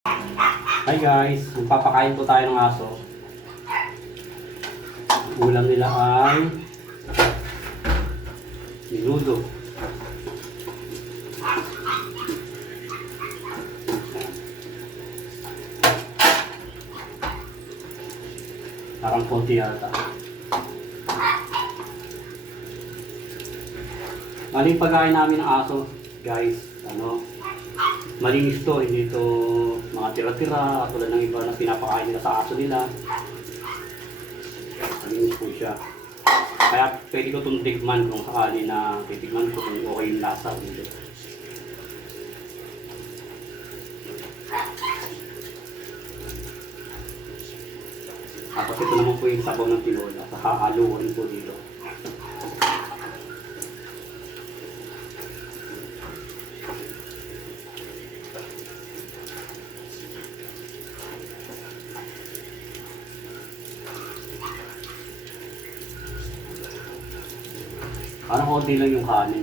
Hi guys, magpapakain po tayo ng aso. Ulam nila ay minudo. Parang konti yata. Maling pagkain namin ng aso, guys. Ano, malinis to, hindi to mga tira-tira, katulad ng iba na pinapakain nila sa aso nila. Malinis po siya. Kaya pwede ko itong tikman kung sakali na titikman ko kung okay yung lasa. o Hindi. Tapos ito naman po yung sabaw ng tinola. Saka haluan po dito. Parang konti lang yung kanin.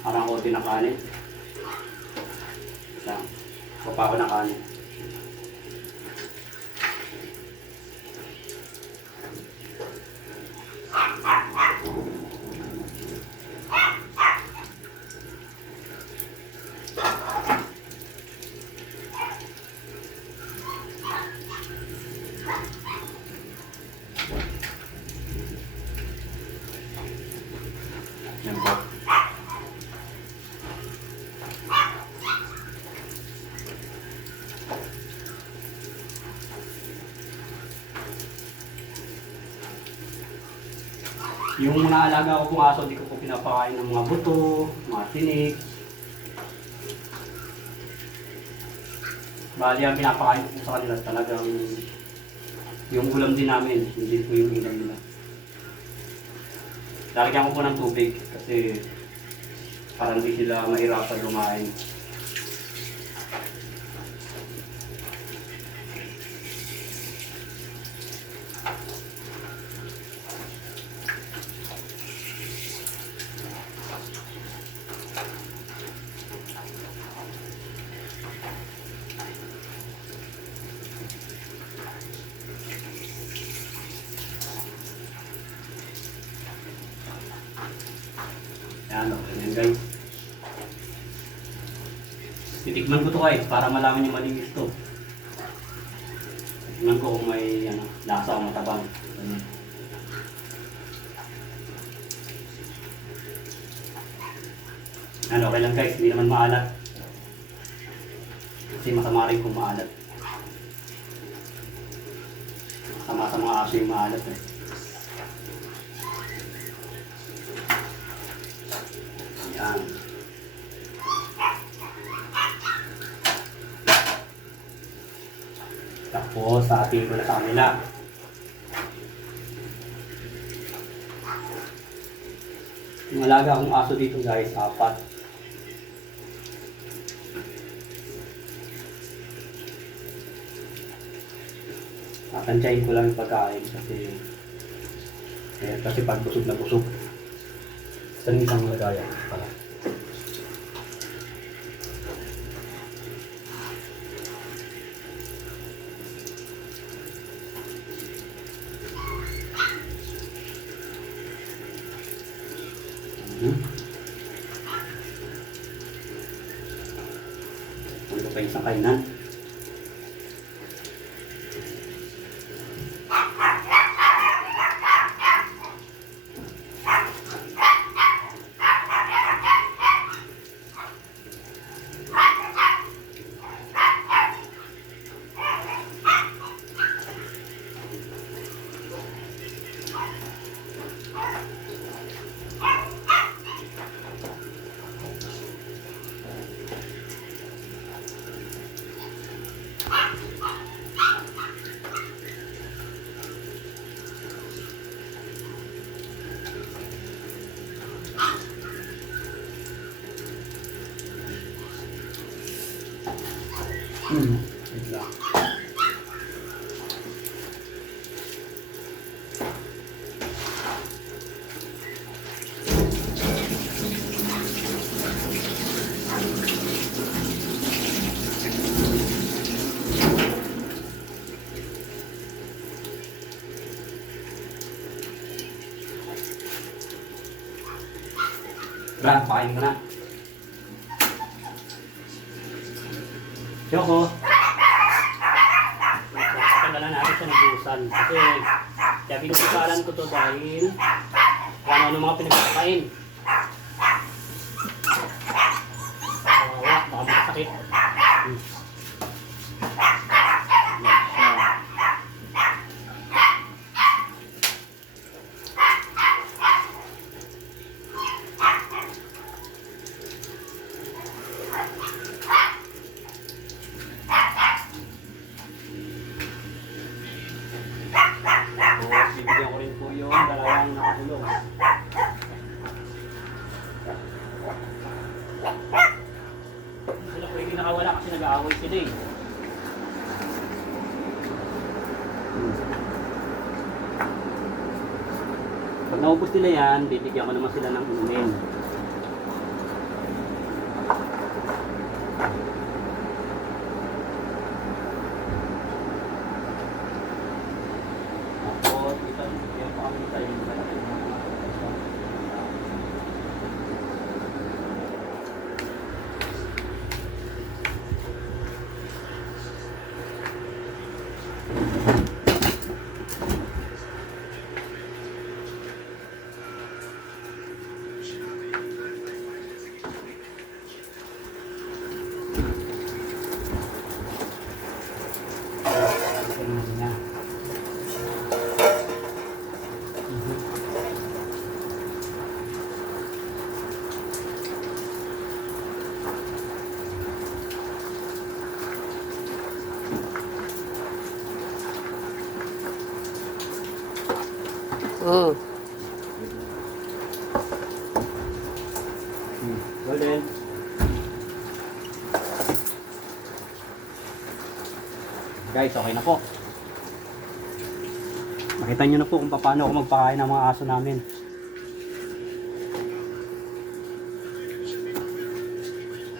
Parang konti na kanin. Lang. Papa ko kanin. Yan po. Yung mga alaga ko pong aso, di ko po pinapakain ng mga buto, mga tinik. Bali, ang pinapakain ko po sa kanila talagang yung ulam din namin, hindi po yung ilam nila. Lalagyan ko po ng tubig kasi para hindi sila mahirapan lumain. Guys. Titikman ko to guys para malaman yung malinis to. Titikman ko kung may ano, lasa o matabang. Ganyan. Ano, okay lang guys, hindi naman maalat. Kasi masama rin kung maalat. Masama sa mga aso yung maalat eh. Yan. Tapos, sa ating ko na sa kanila. Yung alaga akong aso dito guys, apat. Tatantyahin ko lang yung pagkain kasi eh, kasi pag busog na busog. Sa isang lagayan pala. Hmm. Ano pa isang kainan? Hmm. Wait lang. Brad, Choco. Tanggalan natin sa nabusan. Kasi, kaya pinupusalan ko to dahil kung ano mga pinagkakain. Kawawa, baka makasakit. Hmm. Yan siya. Tapos, bibigyan ko rin po yung dalawang nakakulong. Yung nakawala kasi nag-aaway sila eh. Pag naubos nila yan, bibigyan ko naman sila ng inumin. 응. Guys, okay na po. Nakita nyo na po kung paano ako magpakain ng mga aso namin.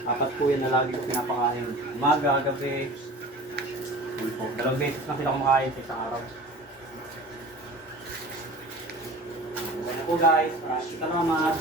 Apat po yan na lagi ko pinapakain. Umaga, gabi. Po. Dalawang beses na sila kumakain sa araw. Okay po guys. Maraming salamat.